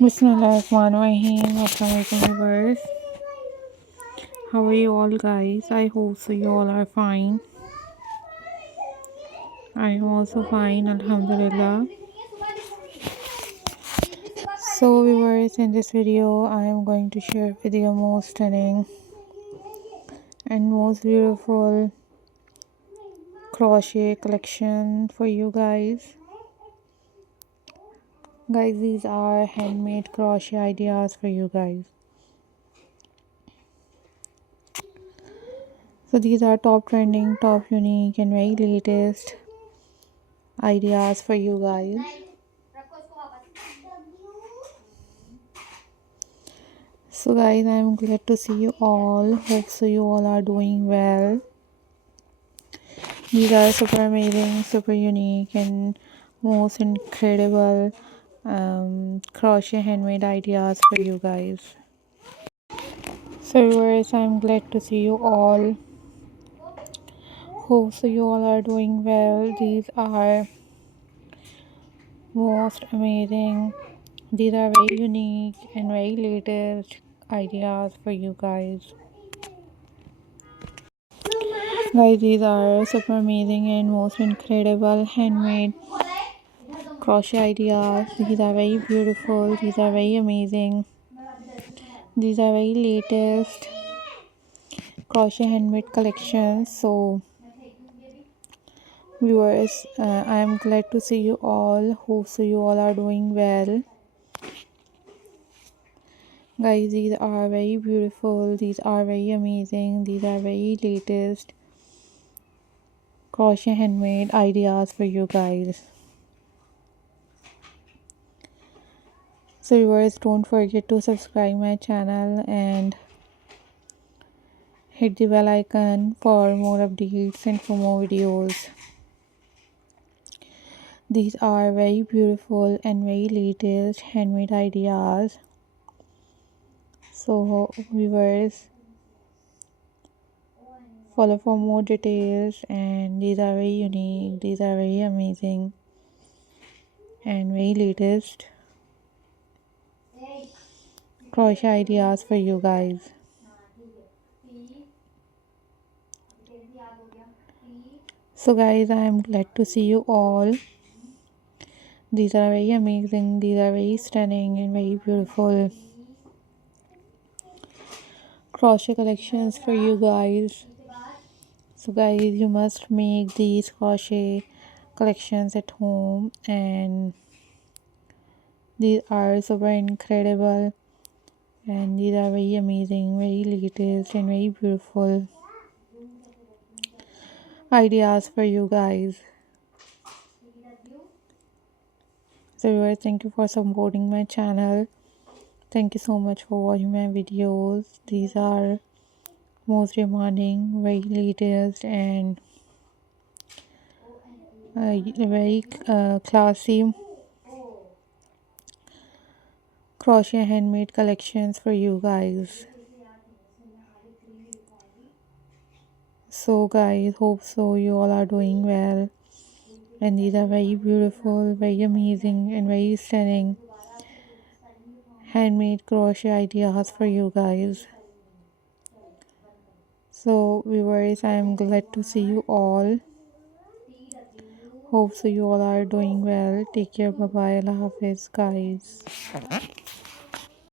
Bismillahirrahmanirrahim. Assalamualaikum viewers. How are you all guys? I hope so you all are fine. I am also fine, Alhamdulillah. So viewers, in this video I am going to share with you most stunning and most beautiful crochet collection for you guys. Guys, these are handmade crochet ideas for you guys. So these are top trending, top unique and very latest ideas for you guys. So guys, I'm glad to see you all. Hope so you all are doing well. These are super amazing, super unique and most incredible crochet handmade ideas for you guys. So viewers, I'm glad to see you all. Hope so you all are doing well. These are most amazing. These are very unique and very latest ideas for you guys. Guys, these are super amazing and most incredible handmade crochet ideas. These are very beautiful. These are very amazing. These are very latest crochet handmade collections. So viewers, I am glad to see you all. Hope so you all are doing well. Guys, these are very beautiful. These are very amazing. These are very latest crochet handmade ideas for you guys. So viewers, don't forget to subscribe my channel and hit the bell icon for more updates and for more videos. These are very beautiful and very latest handmade ideas. So viewers, follow for more details, and these are very unique, these are very amazing and very latest crochet ideas for you guys. So guys, I am glad to see you all. These are very amazing, these are very stunning and very beautiful crochet collections for you guys. So guys, you must make these crochet collections at home, and these are super incredible and these are very amazing, very latest and very beautiful ideas for you guys. So viewers, thank you for supporting my channel. Thank you so much for watching my videos. These are most demanding, very latest and very classy crochet handmade collections for you guys. So guys, hope so you all are doing well, and these are very beautiful, very amazing and very stunning handmade crochet ideas for you guys. So viewers, I am glad to see you all. Hope so you all are doing well. Take care. Bye bye. Allah Hafiz guys.